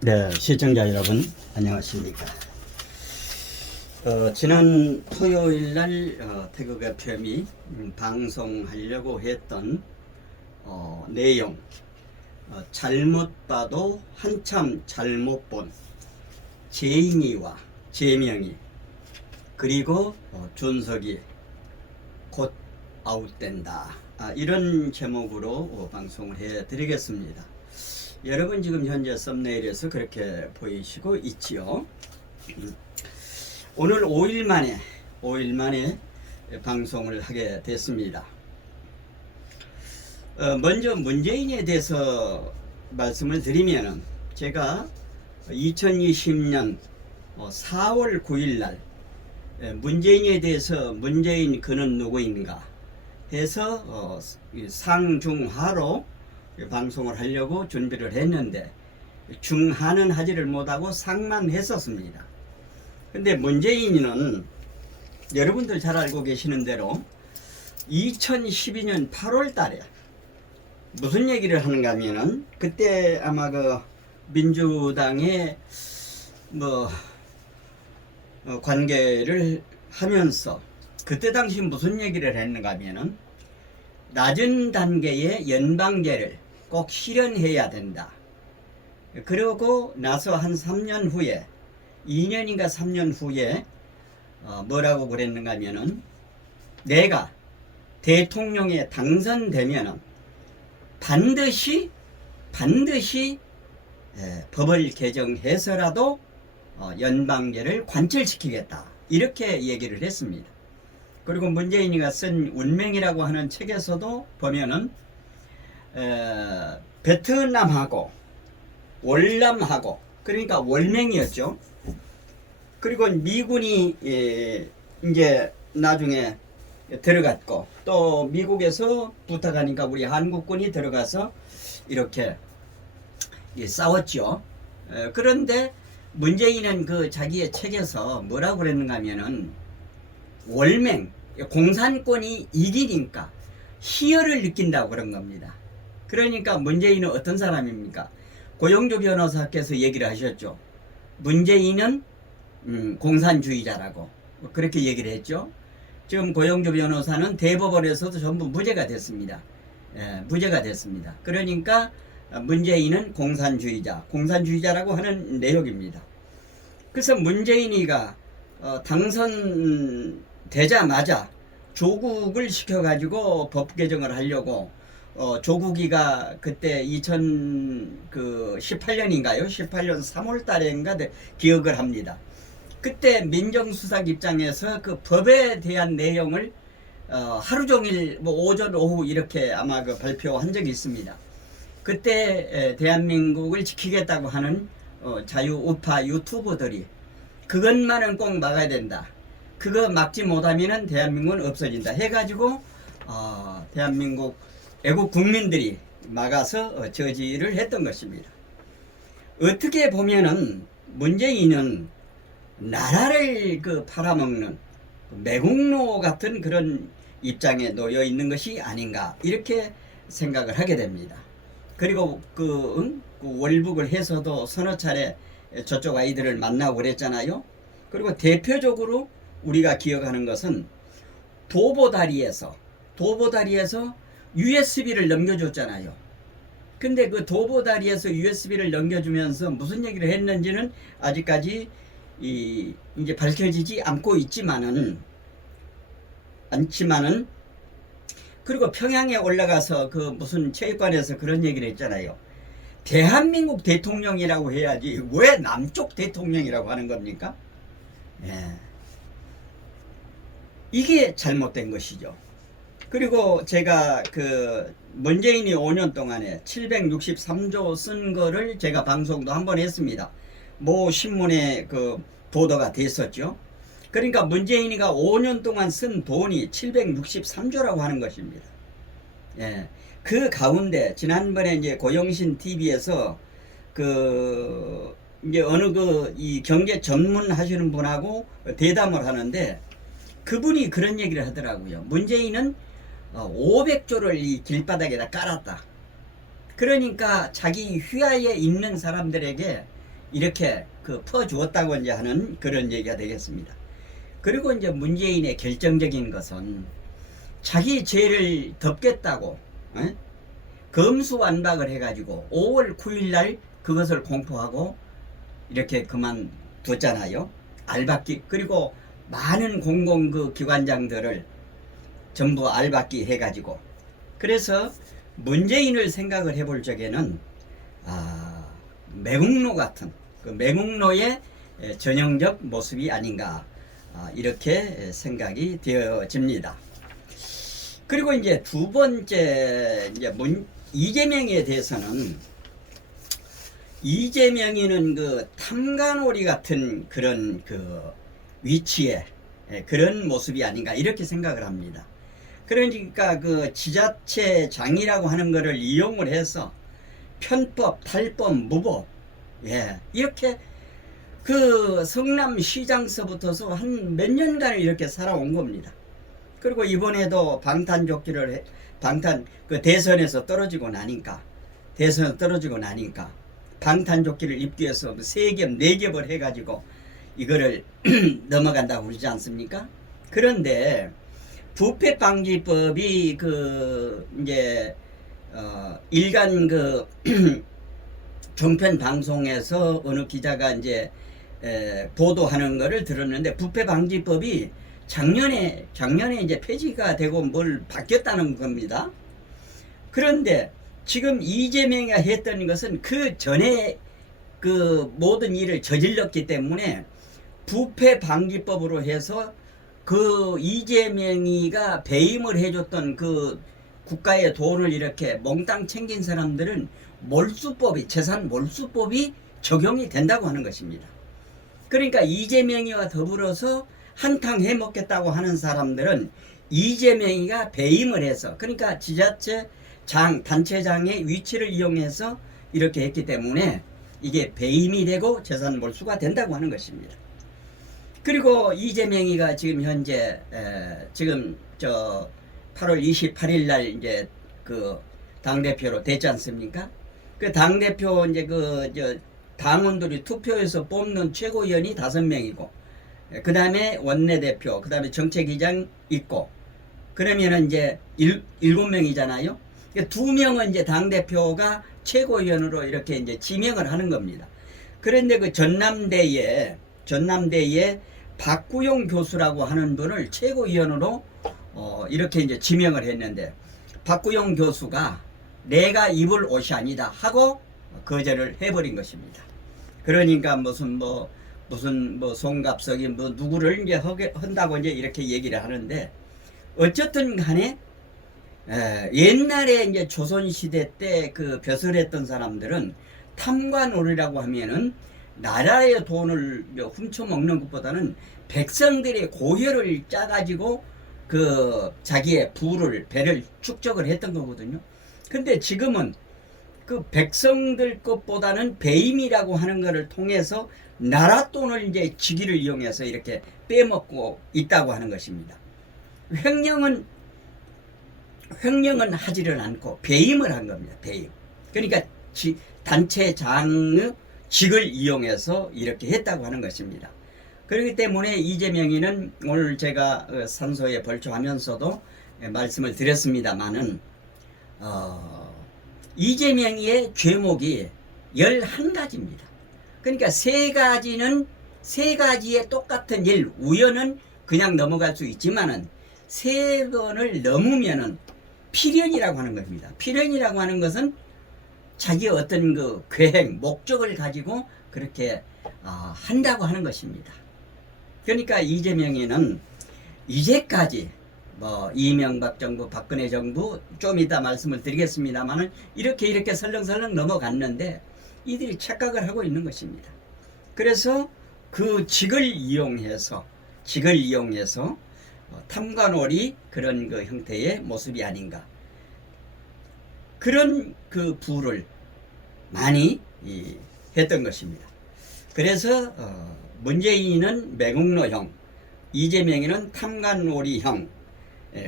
네, 시청자 여러분, 안녕하십니까. 지난 토요일 날 태극 FM이 방송하려고 했던 내용, 잘못 봐도 한참 잘못 본 재인이와 재명이, 그리고 준석이 곧 아웃된다, 이런 제목으로 방송을 해드리겠습니다. 여러분 지금 현재 썸네일에서 그렇게 보이시고 있지요. 오늘 5일 만에 방송을 하게 됐습니다. 먼저 문재인에 대해서 말씀을 드리면은, 제가 2020년 4월 9일 날 문재인에 대해서 문재인 그는 누구인가 해서 상중하로 방송을 하려고 준비를 했는데, 중하는 하지를 못하고 상만 했었습니다. 근데 문재인은 여러분들 잘 알고 계시는 대로 2012년 8월 달에 무슨 얘기를 하는가 하면은, 그때 아마 그 민주당의 관계를 하면서 그때 당시 무슨 얘기를 했는가 하면은, 낮은 단계의 연방제를 꼭 실현해야 된다. 그러고 나서 한 3년 후에, 2년인가 3년 후에 뭐라고 그랬는가 하면은, 내가 대통령에 당선되면은 반드시 법을 개정해서라도 연방제를 관철시키겠다, 이렇게 얘기를 했습니다. 그리고 문재인이가 쓴 운명이라고 하는 책에서도 보면은 베트남하고 월남하고, 그러니까 월맹이었죠. 그리고 미군이 이제 나중에 들어갔고, 또 미국에서 부탁하니까 우리 한국군이 들어가서 이렇게 싸웠죠. 그런데 문재인은 그 자기의 책에서 뭐라고 그랬는가 하면은, 월맹, 공산권이 이기니까 희열을 느낀다고 그런 겁니다. 그러니까 문재인은 어떤 사람입니까? 고영조 변호사께서 얘기를 하셨죠. 문재인은 공산주의자라고 그렇게 얘기를 했죠. 지금 고영조 변호사는 대법원에서도 전부 무죄가 됐습니다. 무죄가 됐습니다. 그러니까 문재인은 공산주의자라고 하는 내용입니다. 그래서 문재인이가 당선되자마자 조국을 시켜가지고 법 개정을 하려고, 조국이가 그때 2018년인가요? 18년 3월 달인가 기억을 합니다. 그때 민정수석 입장에서 그 법에 대한 내용을 하루 종일 오전 오후 이렇게 아마 발표한 적이 있습니다. 그때 대한민국을 지키겠다고 하는 자유우파 유튜버들이 그것만은 꼭 막아야 된다, 그거 막지 못하면은 대한민국은 없어진다 해가지고 대한민국 애국 국민들이 막아서 저지를 했던 것입니다. 어떻게 보면은 문재인은 나라를 팔아먹는 매국노 같은 그런 입장에 놓여 있는 것이 아닌가, 이렇게 생각을 하게 됩니다. 그리고 월북을 해서도 서너 차례 저쪽 아이들을 만나고 그랬잖아요. 그리고 대표적으로 우리가 기억하는 것은 도보다리에서 USB를 넘겨줬잖아요. 근데 그 도보다리에서 USB를 넘겨주면서 무슨 얘기를 했는지는 아직까지 이제 밝혀지지 않지만은, 그리고 평양에 올라가서 무슨 체육관에서 그런 얘기를 했잖아요. 대한민국 대통령이라고 해야지 왜 남쪽 대통령이라고 하는 겁니까? 이게 잘못된 것이죠. 그리고 제가 문재인이 5년 동안에 763조 쓴 거를 제가 방송도 한번 했습니다. 모 신문에 보도가 됐었죠. 그러니까 문재인이가 5년 동안 쓴 돈이 763조라고 하는 것입니다. 그 가운데 지난번에 이제 고영신 TV에서 이제 어느 이 경제 전문 하시는 분하고 대담을 하는데, 그분이 그런 얘기를 하더라고요. 문재인은 500조를 이 길바닥에다 깔았다. 그러니까 자기 휘하에 있는 사람들에게 이렇게 그 퍼주었다고 이제 하는 그런 얘기가 되겠습니다. 그리고 이제 문재인의 결정적인 것은 자기 죄를 덮겠다고 검수완박을 해가지고 5월 9일 날 그것을 공포하고 이렇게 그만뒀잖아요. 알박기, 그리고 많은 공공 그 기관장들을 전부 알박기 해가지고. 그래서 문재인을 생각을 해볼 적에는 매국노 같은 그 매국노의 전형적 모습이 아닌가, 이렇게 생각이 되어집니다. 그리고 이제 두 번째, 이제 이재명에 대해서는, 이재명이는 그 탐관오리 같은 그런 그 위치에 그런 모습이 아닌가, 이렇게 생각을 합니다. 그러니까 그 지자체장이라고 하는 것을 이용을 해서 편법, 탈법, 무법, 이렇게 그 성남시장서부터서 한 몇 년간을 이렇게 살아온 겁니다. 그리고 이번에도 방탄조끼를 그 대선에서 떨어지고 나니까 방탄조끼를 입기 위해서 3겹 4겹을 해가지고 이거를 넘어간다고 그러지 않습니까? 그런데 부패방지법이 그 이제 일간 그 종편 방송에서 어느 기자가 이제 보도하는 거를 들었는데, 부패방지법이 작년에 이제 폐지가 되고 뭘 바뀌었다는 겁니다. 그런데 지금 이재명이 했던 것은 그 전에 그 모든 일을 저질렀기 때문에 부패방지법으로 해서 그 이재명이가 배임을 해줬던 그 국가의 돈을 이렇게 몽땅 챙긴 사람들은 재산 몰수법이 적용이 된다고 하는 것입니다. 그러니까 이재명이와 더불어서 한탕 해먹겠다고 하는 사람들은 이재명이가 배임을 해서, 그러니까 지자체장, 단체장의 위치를 이용해서 이렇게 했기 때문에 이게 배임이 되고 재산 몰수가 된다고 하는 것입니다. 그리고 이재명이가 지금 현재 지금 저 8월 28일 날 이제 그 당대표로 됐지 않습니까? 그 당대표 이제 당원들이 투표해서 뽑는 최고위원이 5명이고, 그 다음에 원내대표, 그 다음에 정책위장 있고, 그러면은 이제 7명이잖아요. 2명은 이제 당대표가 최고위원으로 이렇게 이제 지명을 하는 겁니다. 그런데 그 전남대에 박구용 교수라고 하는 분을 최고위원으로 이렇게 이제 지명을 했는데, 박구용 교수가 내가 입을 옷이 아니다 하고 거절을 해버린 것입니다. 그러니까 무슨 송갑석이 누구를 이제 한다고 이제 이렇게 얘기를 하는데, 어쨌든 간에 옛날에 이제 조선시대 때 그 벼슬했던 사람들은 탐관오리라고 하면은 나라의 돈을 훔쳐먹는 것보다는 백성들의 고혈을 짜가지고 그 자기의 배를 축적을 했던 거거든요. 근데 지금은 그 백성들 것보다는 배임이라고 하는 것을 통해서 나라 돈을 이제 직위를 이용해서 이렇게 빼먹고 있다고 하는 것입니다. 횡령은 하지를 않고 배임을 한 겁니다. 배임. 그러니까 단체장의 직을 이용해서 이렇게 했다고 하는 것입니다. 그렇기 때문에 이재명이는 오늘 제가 산소에 벌초하면서도 말씀을 드렸습니다마는 이재명의 죄목이 11가지입니다. 그러니까 3가지의 똑같은 일, 우연은 그냥 넘어갈 수 있지만은 3번을 넘으면은 필연이라고 하는 겁니다. 필연이라고 하는 것은 자기의 어떤 그 계획, 목적을 가지고 그렇게 한다고 하는 것입니다. 그러니까 이재명이는 이제까지 이명박 정부, 박근혜 정부 좀 이따 말씀을 드리겠습니다만은 이렇게 설렁설렁 넘어갔는데 이들이 착각을 하고 있는 것입니다. 그래서 그 직을 이용해서 탐관오리 그런 그 형태의 모습이 아닌가, 그런 그 부를 많이 했던 것입니다. 그래서 문재인은 매국노형, 이재명이는 탐관오리형,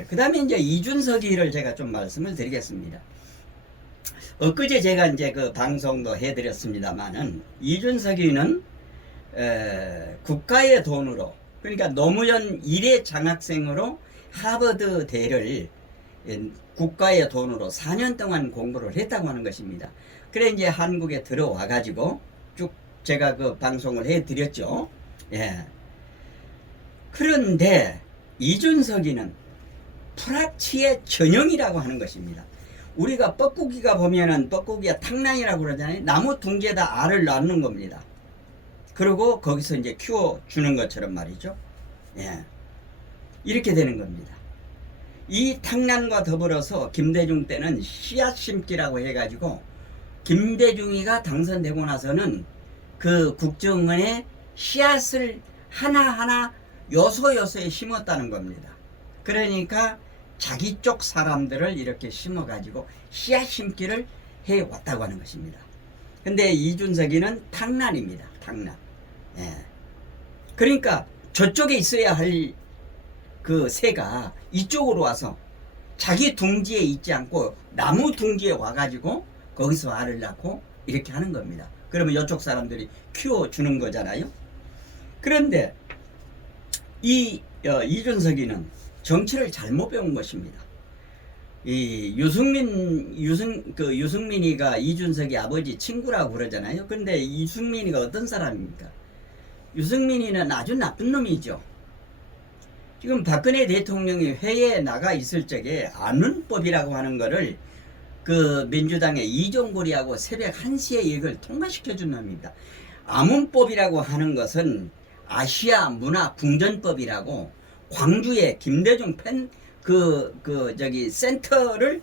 그 다음에 이제 이준석이를 제가 좀 말씀을 드리겠습니다. 엊그제 제가 이제 그 방송도 해드렸습니다만은 이준석이는 국가의 돈으로, 그러니까 노무현 1회 장학생으로 하버드 대를 국가의 돈으로 4년 동안 공부를 했다고 하는 것입니다. 그래 이제 한국에 들어와 가지고 쭉 제가 그 방송을 해드렸죠. 예. 그런데 이준석이는 프락치의 전형이라고 하는 것입니다. 우리가 뻐꾸기가 보면은 뻐꾸기가 탕란이라고 그러잖아요. 나무 둥지에다 알을 낳는 겁니다. 그리고 거기서 이제 키워주는 것처럼 말이죠. 예. 이렇게 되는 겁니다. 이 탕란과 더불어서 김대중 때는 씨앗 심기라고 해가지고 김대중이가 당선되고 나서는 그 국정원에 씨앗을 하나하나 요소요소에 심었다는 겁니다. 그러니까 자기 쪽 사람들을 이렇게 심어가지고 씨앗 심기를 해왔다고 하는 것입니다. 근데 이준석이는 탕란입니다. 탕란. 예. 그러니까 저쪽에 있어야 할 그 새가 이쪽으로 와서 자기 둥지에 있지 않고 나무 둥지에 와가지고 거기서 알을 낳고 이렇게 하는 겁니다. 그러면 이쪽 사람들이 키워주는 거잖아요. 그런데 이준석이는 정치를 잘못 배운 것입니다. 이 유승민이가 이준석이 아버지 친구라고 그러잖아요. 근데 유승민이가 어떤 사람입니까? 유승민이는 아주 나쁜 놈이죠. 지금 박근혜 대통령이 회의에 나가 있을 적에 안문법이라고 하는 거를 그 민주당의 이종골이하고 새벽 1시에 이걸 통과시켜 준 놈입니다. 안문법이라고 하는 것은 아시아 문화 궁전법이라고 광주에 김대중 센터를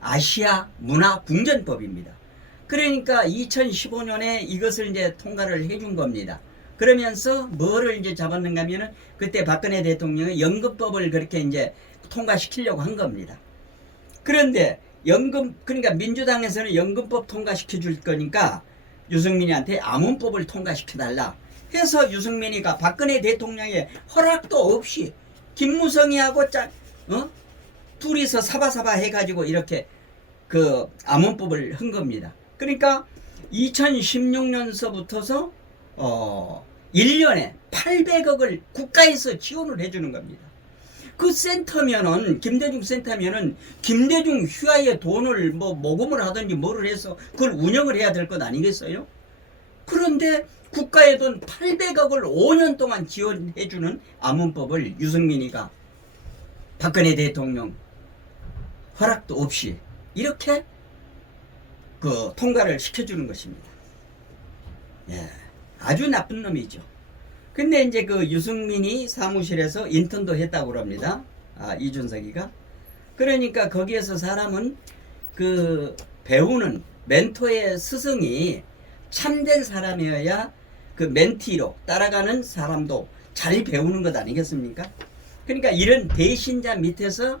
아시아 문화 궁전법입니다. 그러니까 2015년에 이것을 이제 통과를 해준 겁니다. 그러면서 뭐를 이제 잡았는가 하면은 그때 박근혜 대통령이 연금법을 그렇게 이제 통과시키려고 한 겁니다. 그런데 그러니까 민주당에서는 연금법 통과시켜 줄 거니까 유승민이한테 안문법을 통과시켜 달라 해서 유승민이가 박근혜 대통령의 허락도 없이 김무성이하고 둘이서 사바사바 해가지고 이렇게 그 안문법을 한 겁니다. 그러니까 2016년서부터서 1년에 800억을 국가에서 지원을 해주는 겁니다. 그 센터면은, 김대중 센터면은, 김대중 휘하의 돈을 모금을 하든지 뭐를 해서 그걸 운영을 해야 될 것 아니겠어요? 그런데 국가의 돈 800억을 5년 동안 지원해주는 안문법을 유승민이가 박근혜 대통령 허락도 없이 이렇게 그 통과를 시켜주는 것입니다. 예. 아주 나쁜 놈이죠. 근데 이제 그 유승민이 사무실에서 인턴도 했다고 그럽니다. 이준석이가. 그러니까 거기에서 사람은 그 배우는 멘토의 스승이 참된 사람이어야 그 멘티로 따라가는 사람도 잘 배우는 것 아니겠습니까? 그러니까 이런 대신자 밑에서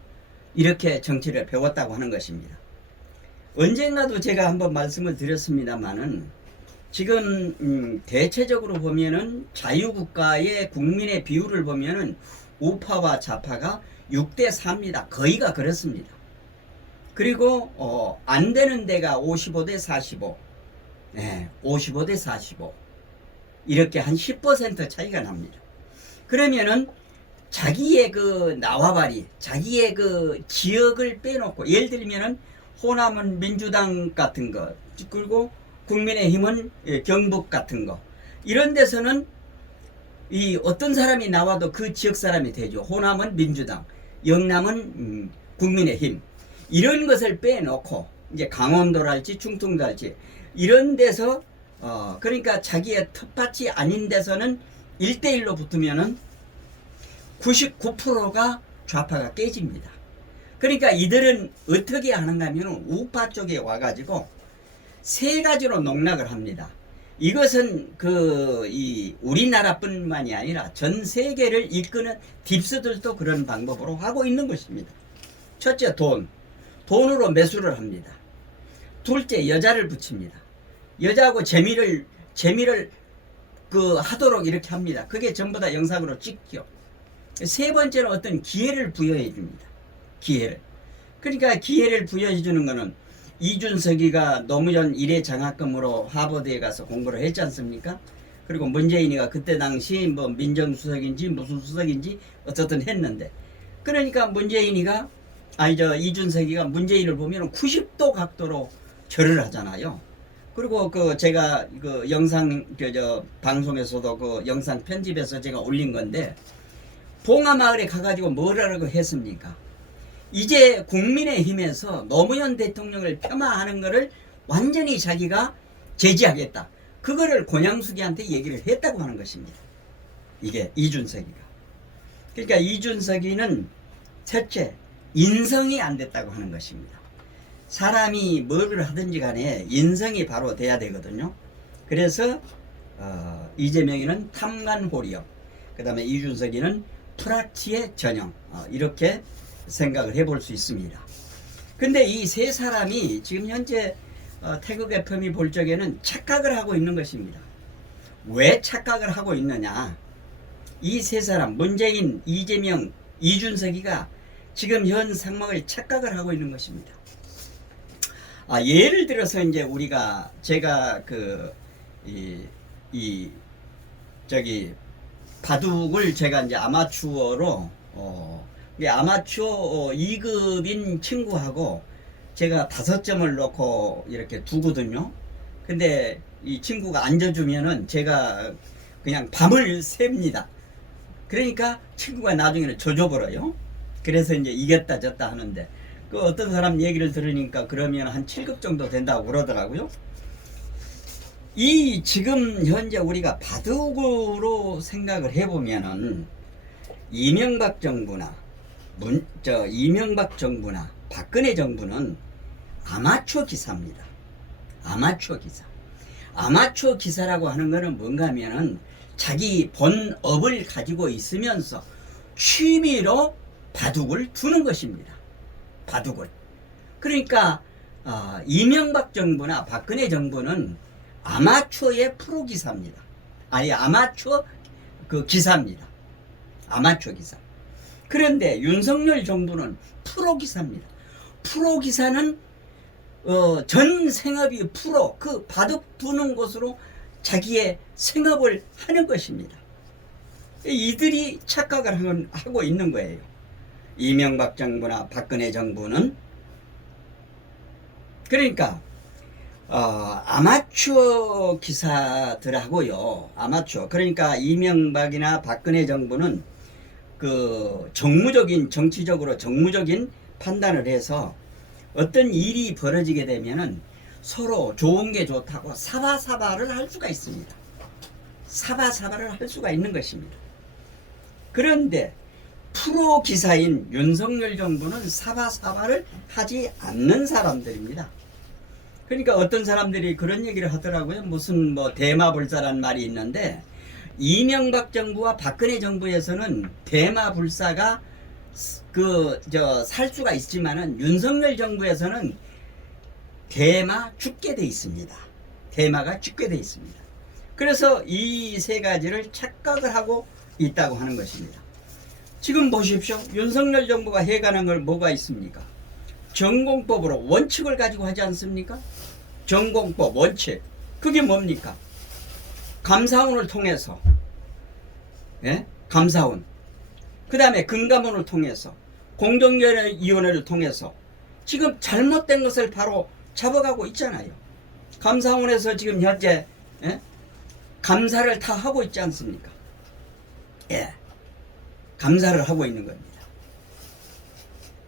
이렇게 정치를 배웠다고 하는 것입니다. 언젠가도 제가 한번 말씀을 드렸습니다만은 지금 대체적으로 보면은 자유국가의 국민의 비율을 보면은 우파와 좌파가 6대 4입니다. 거의가 그렇습니다. 그리고 안 되는 데가 55대 45, 55대 45 이렇게 한 10% 차이가 납니다. 그러면은 자기의 그 나와바리, 자기의 그 지역을 빼놓고 예를 들면은 호남은 민주당 같은 거, 그리고 국민의힘은 경북 같은 거 이런 데서는 이 어떤 사람이 나와도 그 지역 사람이 되죠. 호남은 민주당, 영남은 국민의힘 이런 것을 빼놓고 이제 강원도랄지 충청도랄지 이런 데서 그러니까 자기의 텃밭이 아닌 데서는 1대1로 붙으면은 99%가 좌파가 깨집니다. 그러니까 이들은 어떻게 하는가 하면 우파 쪽에 와가지고 세 가지로 농락을 합니다. 이것은 이 우리나라뿐만이 아니라 전 세계를 이끄는 딥스들도 그런 방법으로 하고 있는 것입니다. 첫째, 돈으로 매수를 합니다. 둘째, 여자를 붙입니다. 여자하고 재미를 하도록 이렇게 합니다. 그게 전부 다 영상으로 찍죠. 세 번째는 어떤 기회를 부여해 줍니다. 기회를. 그러니까 기회를 부여해 주는 거는 이준석이가 노무현 1회 장학금으로 하버드에 가서 공부를 했지 않습니까? 그리고 문재인이가 그때 당시 뭐 민정수석인지 무슨 수석인지 어쨌든 했는데, 그러니까 문재인이가 이준석이가 문재인을 보면 90도 각도로 절을 하잖아요. 그리고 그 제가 그 영상 방송에서도 그 영상 편집해서 제가 올린 건데, 봉하마을에 가가지고 뭐라고 했습니까? 이제 국민의힘에서 노무현 대통령을 폄하하는 것을 완전히 자기가 제지하겠다. 그거를 권양숙이한테 얘기를 했다고 하는 것입니다. 이게 이준석이가. 그러니까 이준석이는 첫째, 인성이 안 됐다고 하는 것입니다. 사람이 뭐를 하든지 간에 인성이 바로 돼야 되거든요. 그래서 이재명이는 탐관홀이요, 그 다음에 이준석이는 프라치의 전형, 이렇게 생각을 해볼 수 있습니다. 근데 이 세 사람이 지금 현재 태극 FM이 볼 적에는 착각을 하고 있는 것입니다. 왜 착각을 하고 있느냐? 이 세 사람, 문재인, 이재명, 이준석이가 지금 현 상황을 착각을 하고 있는 것입니다. 예를 들어서 이제 제가 바둑을 제가 이제 아마추어로 아마추어 2급인 친구하고 제가 5점을 놓고 이렇게 두거든요. 근데 이 친구가 앉아주면은 제가 그냥 밤을 셉니다. 그러니까 친구가 나중에는 져줘버려요. 그래서 이제 이겼다 졌다 하는데, 그 어떤 사람 얘기를 들으니까 그러면 한 7급 정도 된다고 그러더라고요. 이 지금 현재 우리가 바둑으로 생각을 해보면은 이명박 정부나 박근혜 정부는 아마추어 기사입니다. 아마추어 기사. 아마추어 기사라고 하는 거는 뭔가 하면은 자기 본업을 가지고 있으면서 취미로 바둑을 두는 것입니다. 바둑을. 그러니까 이명박 정부나 박근혜 정부는 아마추어의 프로 기사입니다. 아마추어 기사입니다. 아마추어 기사. 그런데 윤석열 정부는 프로 기사입니다. 프로 기사는 전 생업이 프로, 그 바둑 두는 곳으로 자기의 생업을 하는 것입니다. 이들이 착각을 하고 있는 거예요. 이명박 정부나 박근혜 정부는. 그러니까 아마추어 기사들하고요. 아마추어. 그러니까 이명박이나 박근혜 정부는 그 정치적으로 정무적인 판단을 해서 어떤 일이 벌어지게 되면은 서로 좋은 게 좋다고 사바사바를 할 수가 있습니다. 사바사바를 할 수가 있는 것입니다. 그런데 프로 기사인 윤석열 정부는 사바사바를 하지 않는 사람들입니다. 그러니까 어떤 사람들이 그런 얘기를 하더라고요. 무슨 대마불사라는 말이 있는데, 이명박 정부와 박근혜 정부에서는 대마불사가 살 수가 있지만은 윤석열 정부에서는 대마 죽게 돼 있습니다. 대마가 죽게 돼 있습니다. 그래서 이 세 가지를 착각을 하고 있다고 하는 것입니다. 지금 보십시오. 윤석열 정부가 해가는 걸 뭐가 있습니까? 전공법으로 원칙을 가지고 하지 않습니까? 전공법, 원칙. 그게 뭡니까? 감사원을 통해서, 감사원. 그 다음에 금감원을 통해서, 공정위원회를 통해서 지금 잘못된 것을 바로 잡아가고 있잖아요. 감사원에서 지금 현재 감사를 다 하고 있지 않습니까? 감사를 하고 있는 겁니다.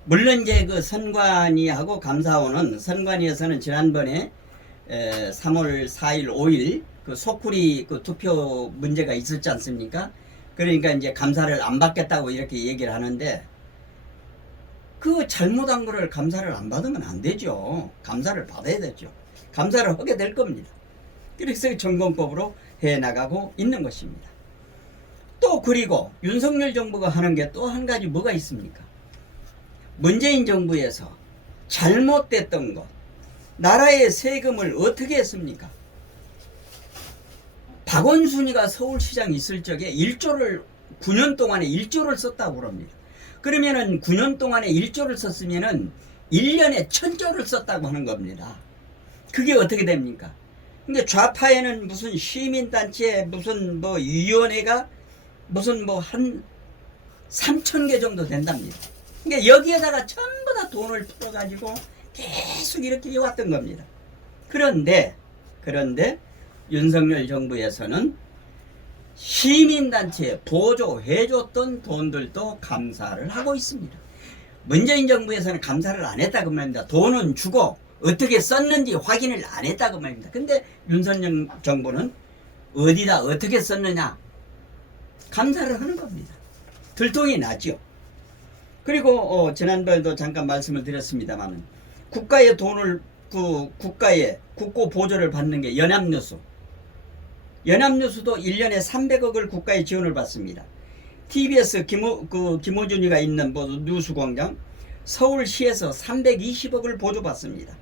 물론 이제 그 선관위하고 감사원은, 선관위에서는 지난번에 3월 4일, 5일 그 소쿠리 그 투표 문제가 있었지 않습니까? 그러니까 이제 감사를 안 받겠다고 이렇게 얘기를 하는데, 그 잘못한 거를 감사를 안 받으면 안 되죠. 감사를 받아야 되죠. 감사를 하게 될 겁니다. 그래서 전공법으로 해 나가고 있는 것입니다. 또 그리고 윤석열 정부가 하는 게 또 한 가지 뭐가 있습니까? 문재인 정부에서 잘못됐던 것, 나라의 세금을 어떻게 했습니까? 박원순이가 서울시장 있을 적에 9년 동안에 1조를 썼다고 그럽니다. 그러면은 9년 동안에 1조를 썼으면은 1년에 1,000조를 썼다고 하는 겁니다. 그게 어떻게 됩니까? 근데 좌파에는 무슨 시민단체, 무슨 뭐 위원회가 무슨 뭐 한 3,000개 정도 된답니다. 그러니까 여기에다가 전부 다 돈을 풀어가지고 계속 이렇게 해왔던 겁니다. 그런데 윤석열 정부에서는 시민단체에 보조해줬던 돈들도 감사를 하고 있습니다. 문재인 정부에서는 감사를 안 했다고 말입니다. 돈은 주고 어떻게 썼는지 확인을 안 했다고 말입니다. 근데 윤석열 정부는 어디다 어떻게 썼느냐 감사를 하는 겁니다. 들통이 나죠. 그리고 지난번에도 잠깐 말씀을 드렸습니다만 국가의 돈을 국가의 국고 보조를 받는 게 연합뉴스도 1년에 300억을 국가의 지원을 받습니다. TBS 김호준이가 있는 뭐 뉴스공장 서울시에서 320억을 보조받습니다.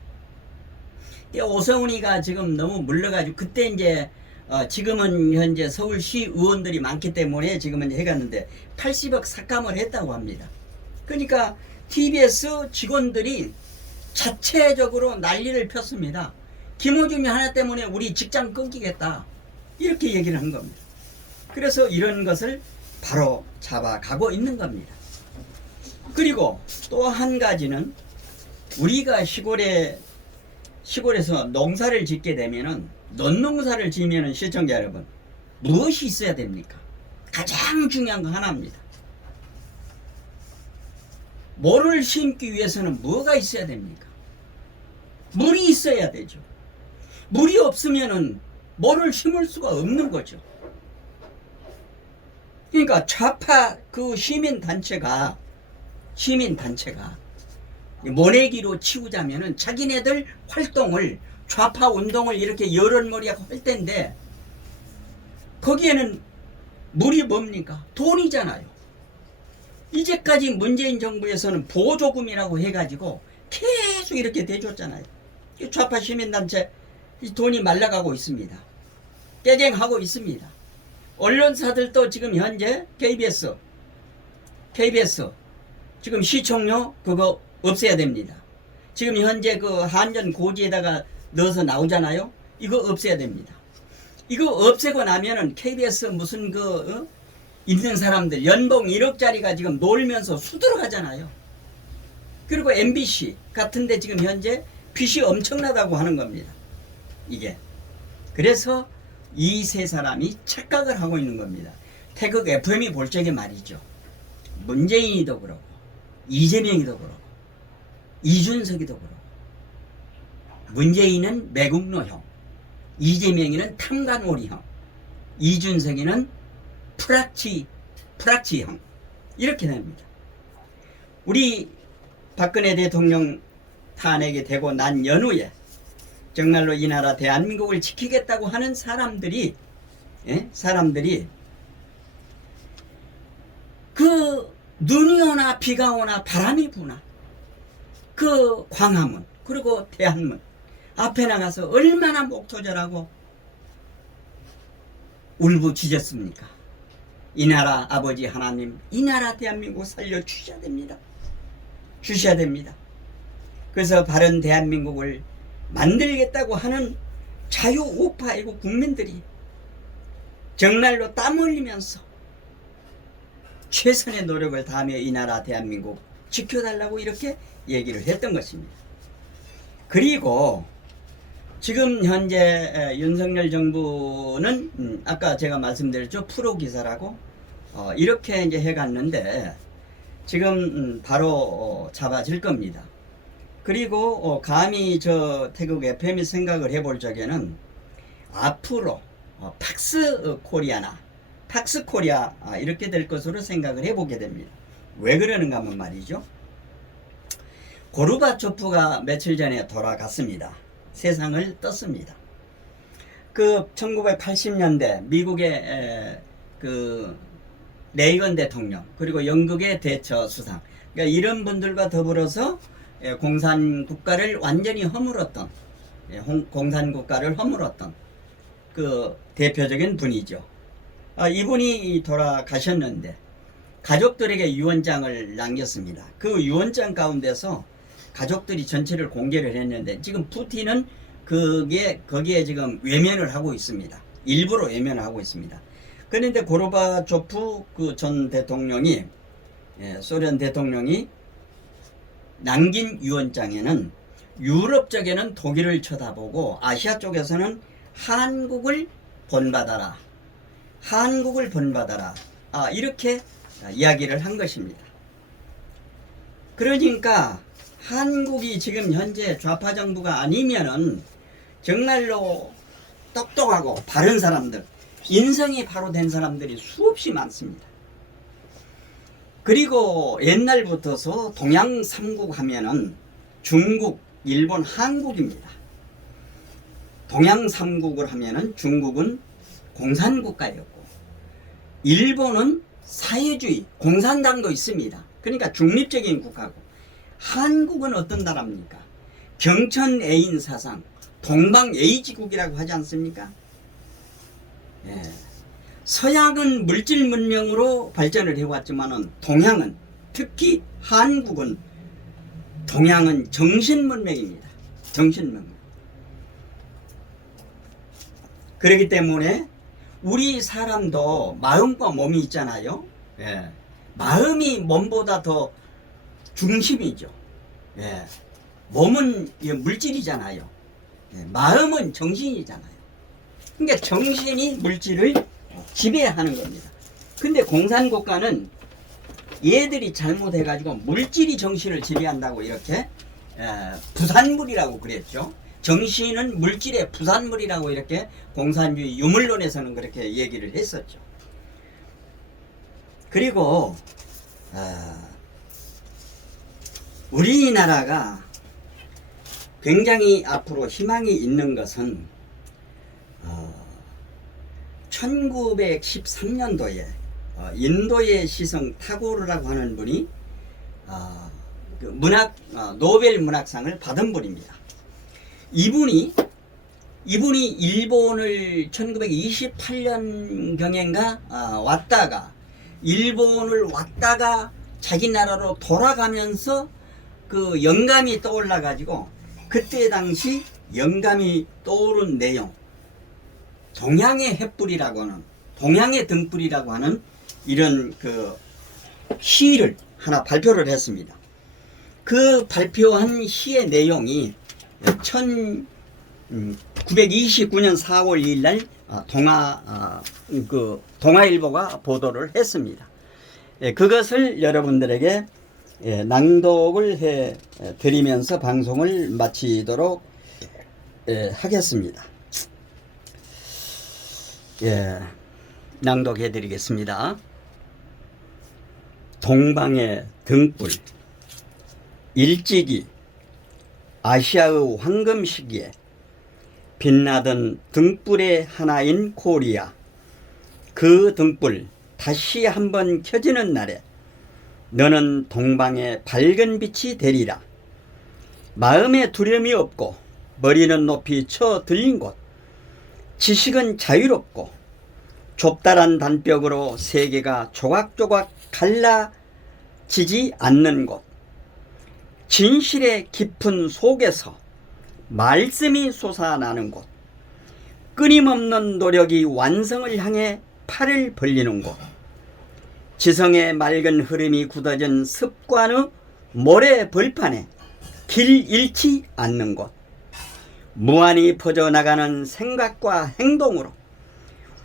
오성훈이가 지금 너무 물러가지고 그때 이제 지금은 현재 서울시 의원들이 많기 때문에 지금은 해갔는데 80억 삭감을 했다고 합니다. 그러니까 TBS 직원들이 자체적으로 난리를 폈습니다. 김호준이 하나 때문에 우리 직장 끊기겠다. 이렇게 얘기를 한 겁니다. 그래서 이런 것을 바로 잡아가고 있는 겁니다. 그리고 또 한 가지는 우리가 시골에서 농사를 짓게 되면은 논농사를 지으면은 시청자 여러분 무엇이 있어야 됩니까? 가장 중요한 거 하나입니다. 뭐를 심기 위해서는 뭐가 있어야 됩니까? 물이 있어야 되죠. 물이 없으면은 뭐를 심을 수가 없는 거죠. 그러니까 좌파 그 시민단체가 모내기로 치우자면은 자기네들 활동을 좌파 운동을 이렇게 여론머리하고 할 텐데 거기에는 물이 뭡니까? 돈이잖아요. 이제까지 문재인 정부에서는 보조금이라고 해가지고 계속 이렇게 대줬잖아요. 좌파 시민단체 돈이 말라가고 있습니다. 깨갱하고 있습니다. 언론사들도 지금 현재 KBS 지금 시청료 그거 없애야 됩니다. 지금 현재 그 한전 고지에다가 넣어서 나오잖아요. 이거 없애야 됩니다. 이거 없애고 나면은 KBS 무슨 있는 사람들 연봉 1억짜리가 지금 놀면서 수두룩하잖아요. 그리고 MBC 같은데 지금 현재 빚이 엄청나다고 하는 겁니다. 이게 그래서 이 세 사람이 착각을 하고 있는 겁니다. 태극 FM이 볼 적에 말이죠. 문재인이도 그러고 이재명이도 그러고 이준석이도 그러고 문재인은 매국노형, 이재명이는 탐관오리형, 이준석이는 프락치형 이렇게 됩니다. 우리 박근혜 대통령 탄핵이 되고 난 연후에 정말로 이 나라 대한민국을 지키겠다고 하는 사람들이 그 눈이 오나 비가 오나 바람이 부나 그 광화문 그리고 대한문 앞에 나가서 얼마나 목토절하고 울부짖었습니까? 이 나라 아버지 하나님, 이 나라 대한민국 살려주셔야 됩니다. 주셔야 됩니다. 그래서 바른 대한민국을 만들겠다고 하는 자유우파이고 국민들이 정말로 땀 흘리면서 최선의 노력을 다하며 이 나라 대한민국 지켜달라고 이렇게 얘기를 했던 것입니다. 그리고 지금 현재 윤석열 정부는 아까 제가 말씀드렸죠. 프로기사라고 이렇게 이제 해갔는데 지금 바로 잡아질 겁니다. 그리고 감히 저 태국 FM이 생각을 해볼 적에는 앞으로 팍스코리아 이렇게 될 것으로 생각을 해보게 됩니다. 왜 그러는가 하면 말이죠. 고르바초프가 며칠 전에 돌아갔습니다. 세상을 떴습니다. 그 1980년대 미국의 그 레이건 대통령 그리고 영국의 대처 수상 그러니까 이런 분들과 더불어서 공산국가를 완전히 허물었던 그 대표적인 분이죠. 이분이 돌아가셨는데 가족들에게 유언장을 남겼습니다. 그 유언장 가운데서 가족들이 전체를 공개를 했는데 지금 푸틴은 거기에 지금 외면을 하고 있습니다. 일부러 외면을 하고 있습니다. 그런데 고르바초프 그 전 대통령이 소련 대통령이 남긴 유언장에는 유럽 쪽에는 독일을 쳐다보고 아시아 쪽에서는 한국을 본받아라. 한국을 본받아라. 이렇게 이야기를 한 것입니다. 그러니까 한국이 지금 현재 좌파 정부가 아니면은 정말로 똑똑하고 바른 사람들, 인성이 바로 된 사람들이 수없이 많습니다. 그리고 옛날부터서 동양 삼국 하면은 중국, 일본, 한국입니다. 동양 삼국을 하면은 중국은 공산국가였고 일본은 사회주의, 공산당도 있습니다. 그러니까 중립적인 국가고 한국은 어떤 나라입니까? 경천 애인 사상, 동방 에이지국이라고 하지 않습니까? 예. 서양은 물질 문명으로 발전을 해왔지만은 동양은, 특히 한국은, 동양은 정신 문명입니다. 정신 문명. 그렇기 때문에 우리 사람도 마음과 몸이 있잖아요. 예. 마음이 몸보다 더 중심이죠. 예. 몸은 물질이잖아요. 예. 마음은 정신이잖아요. 그러니까 정신이 물질을 지배하는 겁니다. 근데 공산국가는 얘들이 잘못해가지고 물질이 정신을 지배한다고 이렇게 부산물이라고 그랬죠. 정신은 물질의 부산물이라고 이렇게 공산주의 유물론에서는 그렇게 얘기를 했었죠. 그리고 우리나라가 굉장히 앞으로 희망이 있는 것은 1913년도에 인도의 시성 타고르라고 하는 분이 노벨 문학상을 받은 분입니다. 이분이 일본을 1928년경인가 일본을 왔다가 자기 나라로 돌아가면서 그 영감이 떠올라 가지고 그때 당시 영감이 떠오른 내용, 동양의 횃불이라고 하는, 동양의 등불이라고 하는 이런 그 시를 하나 발표를 했습니다. 그 발표한 시의 내용이 1929년 4월 2일 날 동아일보가 보도를 했습니다. 그것을 여러분들에게 낭독을 해 드리면서 방송을 마치도록 하겠습니다. 낭독해 드리겠습니다. 동방의 등불. 일찍이 아시아의 황금 시기에 빛나던 등불의 하나인 코리아. 그 등불 다시 한번 켜지는 날에 너는 동방의 밝은 빛이 되리라. 마음에 두려움이 없고 머리는 높이 쳐 들린 곳, 지식은 자유롭고 좁다란 단벽으로 세계가 조각조각 갈라지지 않는 곳, 진실의 깊은 속에서 말씀이 솟아나는 곳, 끊임없는 노력이 완성을 향해 팔을 벌리는 곳, 지성의 맑은 흐름이 굳어진 습관의 모래 벌판에 길 잃지 않는 곳, 무한히 퍼져나가는 생각과 행동으로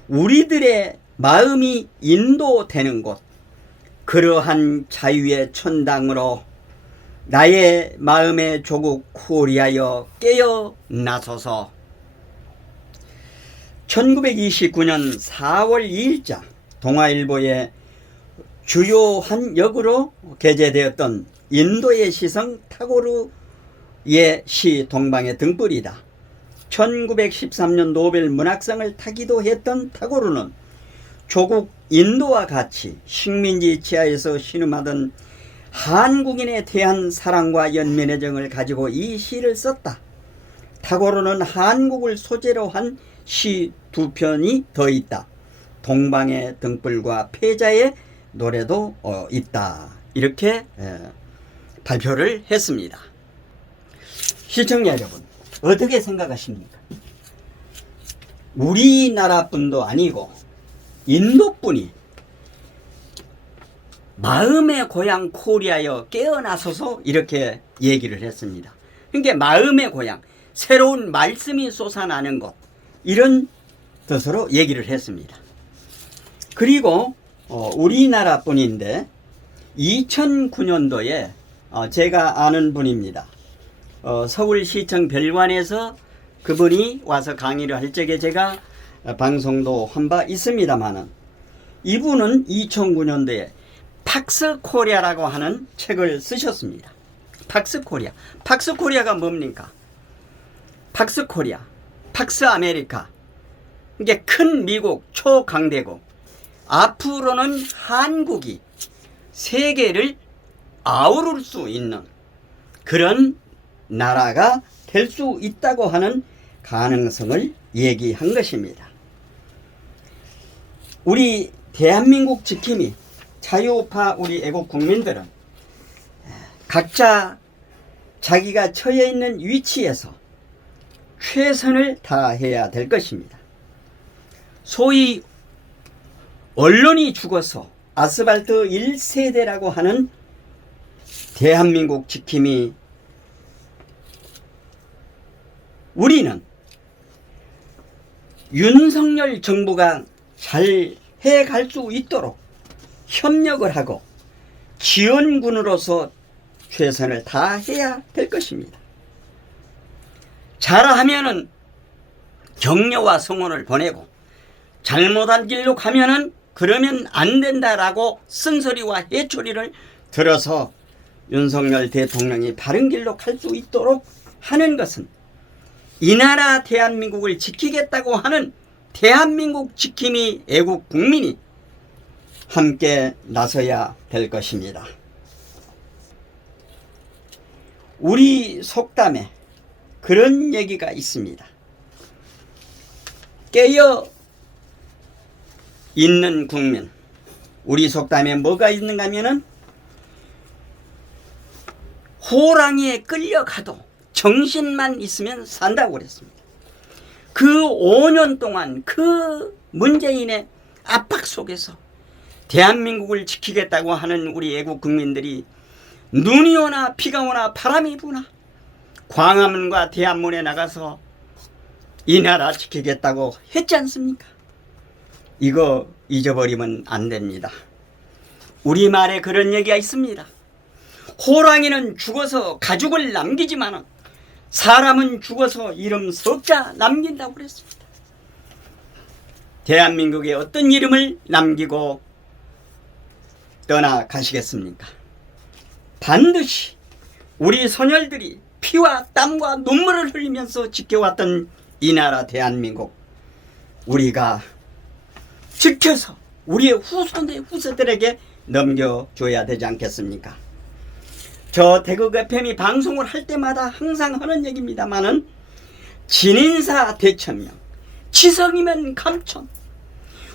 우리들의 마음이 인도되는 곳, 그러한 자유의 천당으로 나의 마음의 조국 코리아여 깨어나소서. 1929년 4월 2일자 동아일보의 주요한 역으로 게재되었던 인도의 시성 타고르의 시 동방의 등불이다. 1913년 노벨 문학상을 타기도 했던 타고르는 조국 인도와 같이 식민지 지하에서 신음하던 한국인에 대한 사랑과 연민의 정을 가지고 이 시를 썼다. 타고르는 한국을 소재로 한 시 두 편이 더 있다. 동방의 등불과 패자의 노래도 있다. 이렇게 발표를 했습니다. 시청자 여러분, 어떻게 생각하십니까? 우리나라 분도 아니고 인도 분이 마음의 고향 코리아여 깨어나서서 이렇게 얘기를 했습니다. 그러니까 마음의 고향, 새로운 말씀이 솟아나는 곳, 이런 뜻으로 얘기를 했습니다. 그리고 우리나라 분인데 2009년도에 제가 아는 분입니다. 서울시청 별관에서 그분이 와서 강의를 할 적에 제가 방송도 한 바 있습니다만은, 이분은 2009년도에 팍스 코리아라고 하는 책을 쓰셨습니다. 팍스 코리아. 팍스 코리아가 뭡니까? 팍스 코리아, 팍스 아메리카. 이게 큰 미국 초강대국. 앞으로는 한국이 세계를 아우를 수 있는 그런 나라가 될 수 있다고 하는 가능성을 얘기한 것입니다. 우리 대한민국 지킴이 자유우파 우리 애국 국민들은 각자 자기가 처해 있는 위치에서 최선을 다해야 될 것입니다. 소위 언론이 죽어서 아스팔트 1세대라고 하는 대한민국 지킴이 우리는 윤석열 정부가 잘 해갈 수 있도록 협력을 하고 지원군으로서 최선을 다해야 될 것입니다. 잘하면은 격려와 성원을 보내고, 잘못한 길로 가면은 그러면 안 된다라고 쓴소리와 해초리를 들어서 윤석열 대통령이 바른 길로 갈 수 있도록 하는 것은 이 나라 대한민국을 지키겠다고 하는 대한민국 지킴이 애국 국민이 함께 나서야 될 것입니다. 우리 속담에 그런 얘기가 있습니다. 깨어 있는 국민. 우리 속담에 뭐가 있는가 하면은 호랑이에 끌려가도 정신만 있으면 산다고 그랬습니다. 그 5년 동안 그 문재인의 압박 속에서 대한민국을 지키겠다고 하는 우리 애국 국민들이 눈이 오나 비가 오나 바람이 부나 광화문과 대한문에 나가서 이 나라 지키겠다고 했지 않습니까? 이거 잊어버리면 안 됩니다. 우리말에 그런 얘기가 있습니다. 호랑이는 죽어서 가죽을 남기지만 사람은 죽어서 이름 석자 남긴다고 그랬습니다. 대한민국에 어떤 이름을 남기고 떠나가시겠습니까? 반드시 우리 소녀들이 피와 땀과 눈물을 흘리면서 지켜왔던 이 나라 대한민국, 우리가 지켜서 우리의 후손들에게 넘겨줘야 되지 않겠습니까? 저 대국 FM이 방송을 할 때마다 항상 하는 얘기입니다만은, 진인사 대천명, 치성이면 감천.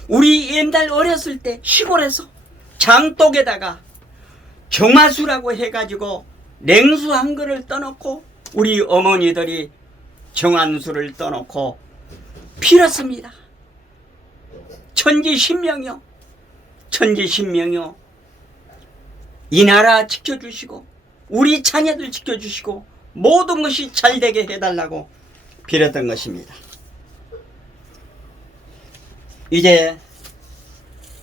우리 옛날 어렸을 때 시골에서 장독에다가 정화수라고 해가지고 냉수 한 그릇을 떠놓고 우리 어머니들이 정한수를 떠놓고 빌었습니다. 천지신명이요, 천지신명이요, 이 나라 지켜주시고 우리 자녀들 지켜주시고 모든 것이 잘되게 해달라고 빌었던 것입니다. 이제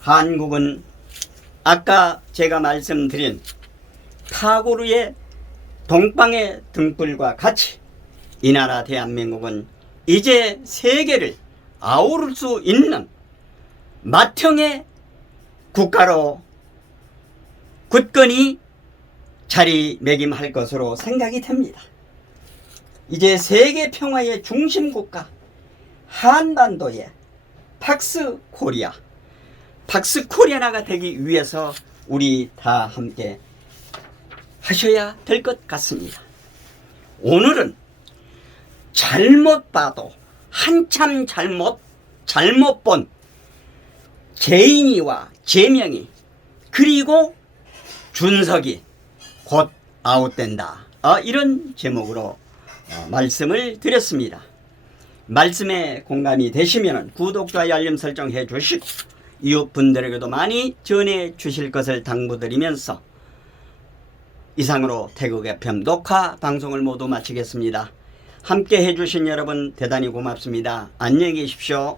한국은 아까 제가 말씀드린 타고르의 동방의 등불과 같이 이 나라 대한민국은 이제 세계를 아우를 수 있는 맏형의 국가로 굳건히 자리매김할 것으로 생각이 됩니다. 이제 세계 평화의 중심 국가 한반도의 팍스 코리아나가 되기 위해서 우리 다 함께 하셔야 될 것 같습니다. 오늘은 잘못 봐도 한참 잘못 본 재인이와 재명이 그리고 준석이 곧 아웃된다, 이런 제목으로 말씀을 드렸습니다. 말씀에 공감이 되시면 구독, 좋아요, 알림 설정 해 주시고 이웃분들에게도 많이 전해 주실 것을 당부드리면서 이상으로 태국 FM 녹화 방송을 모두 마치겠습니다. 함께 해주신 여러분 대단히 고맙습니다. 안녕히 계십시오.